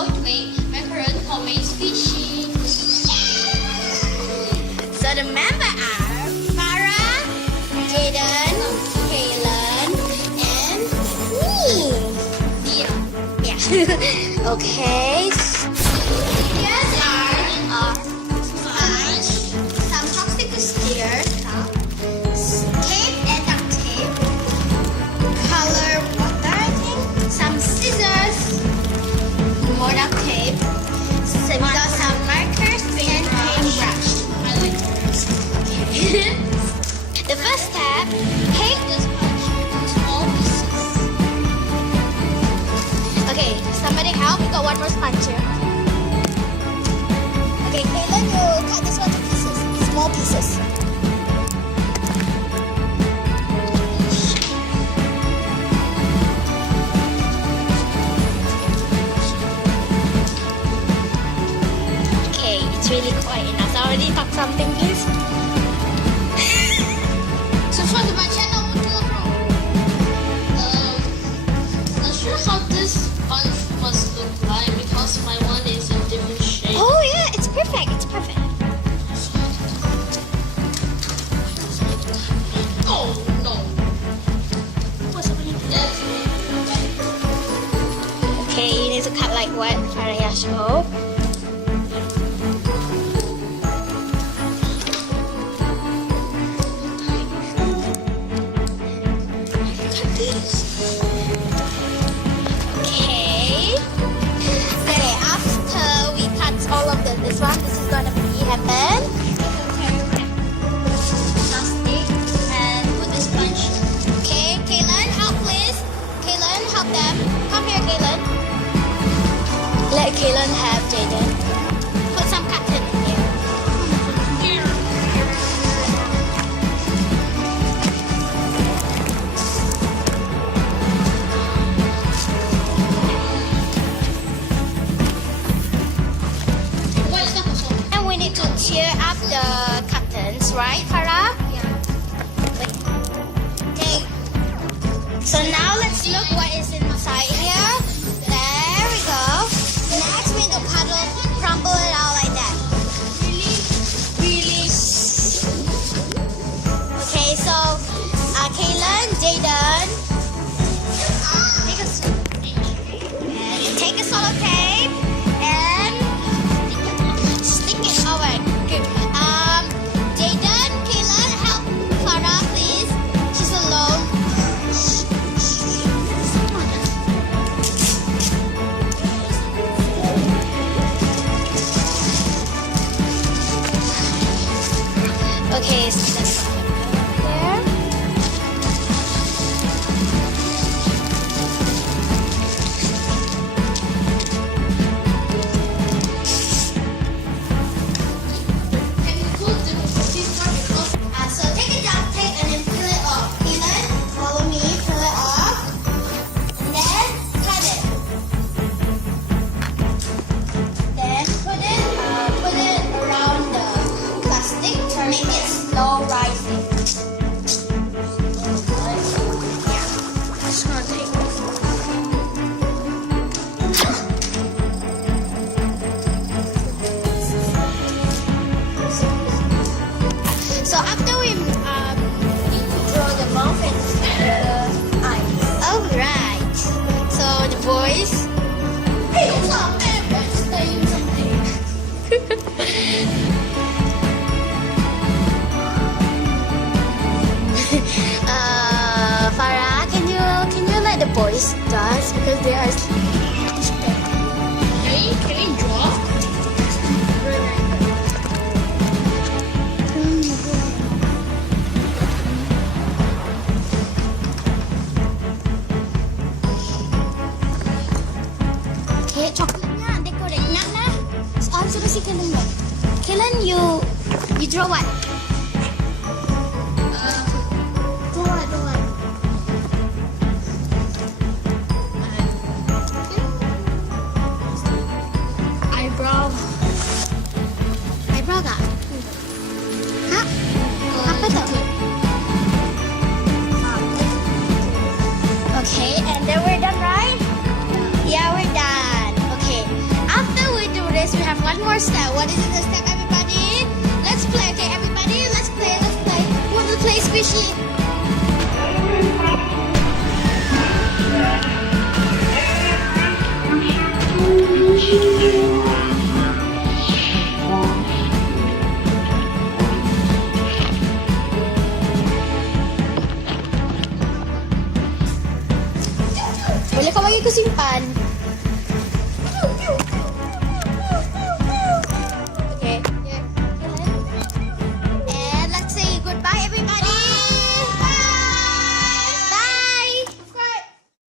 Hopefully, macaroon always fishing. So the members are Farah, Jayden, Caelen, and me. Dhia. Yeah. Okay. Here's our Sponge, some chopstick steer, tape and duct tape, color water, I think, some scissors, more duct tape. So we got some markers and paintbrush. I like birds. Okay. The first step, Take the sponge into small pieces. okay, somebody help. We got one more sponge here. Okay, Caelen, you cut this one to pieces, small pieces. Okay, it's really quiet enough. So already talk something, please. Subscribe to my channel. Not sure how this sponge must look like because my one is a different shape. Oh yeah, it's perfect. It's perfect. Oh no. What's happening? That's Okay, you need to cut like what Farah showed. Cut this. Okay. Okay, after we cut all of this one, this is gonna be happen. plastic and put the sponge. Okay, Caelen, help please. Caelen, help them. Come here, Caelen. Let Caelen have Jayden. Put some cotton in here. Here. What is that also? And we need to tear up the curtains, right, Farah? Yeah. Okay. So now let's look what is inside here. There we go. Next we need to crumble it out like that. Really? Okay, so Caelen, Jayden, take a solo tape and stick it over. Good. Jayden, Caelen, help Farah, please. She's alone. Okay, so that's there. Can you put this one because So take a duct tape and then peel it off. Caelen, follow me, peel it off. And then cut it. Then put it around the plastic to make it slow rising. Yeah. Just gonna take So after we draw the mouth and the eyes. All right. So the voice. Hey, stop it! I'm saying something. Farah, can you let the boys dance because they are. Can we draw? Okay, coklatnya decorate na. Suruh si Caelen buat. Caelen, you draw what? Draw what? Eyebrow. Eyebrow kah? Hah? Apa tu? Okay, and then we're done, right? Yeah, we're done. Okay. one more step. What is the step, everybody? Let's play, okay, everybody? Let's play, let's play. You want to play squishy? Boleh kau bagi aku simpan?